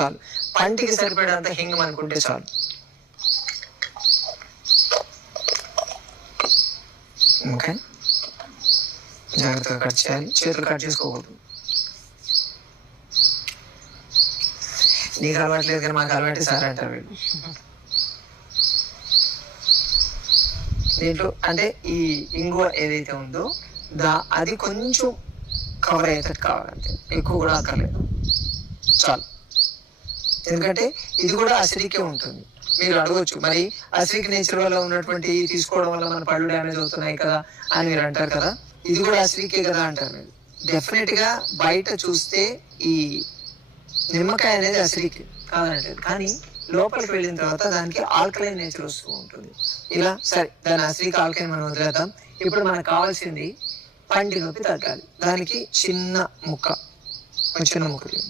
చాలు. పంటికి సరిపడేంత హింగం అనుకుంటే చాలు. ఓకే. జాగ్రత్తగా కట్ చేయాలి. చేతులు కట్ చేసుకోకూడదు. నీకు అలవాట్లేదు కానీ మాకు అలవాటు సార్ అంటారు వీళ్ళు. దీంట్లో అంటే ఈ ఇంగువ ఏదైతే ఉందో దా అది కొంచెం కవర్ అయ్యేటట్టు కావాలంటే ఎక్కువ కూడా అక్కర్లేదు. చాలు. ఎందుకంటే ఇది కూడా అసిడికే ఉంటుంది. మీరు అడగవచ్చు మరి అసిడిక్ నేచర్ వల్ల ఉన్నటువంటి తీసుకోవడం వల్ల మన పళ్ళు డ్యామేజ్ అవుతున్నాయి కదా అని మీరు అంటారు కదా ఇది కూడా అసిడికే కదా అంటారు. మీరు డెఫినెట్గా బయట చూస్తే ఈ నిమ్మకాయ అనేది అసిడిక్ కాదంటారు కానీ లోపలికి వెళ్ళిన తర్వాత దానికి ఆల్కలైన్ నేచర్ వస్తూ ఉంటుంది. ఇలా సరే దాని అసిడిక్ ఆల్కలైన్ మనం వదిలేద్దాం. ఇప్పుడు మనకు కావాల్సింది పంటి నొప్పి తగ్గాలి. దానికి చిన్న ముక్క చిన్న ముక్కలు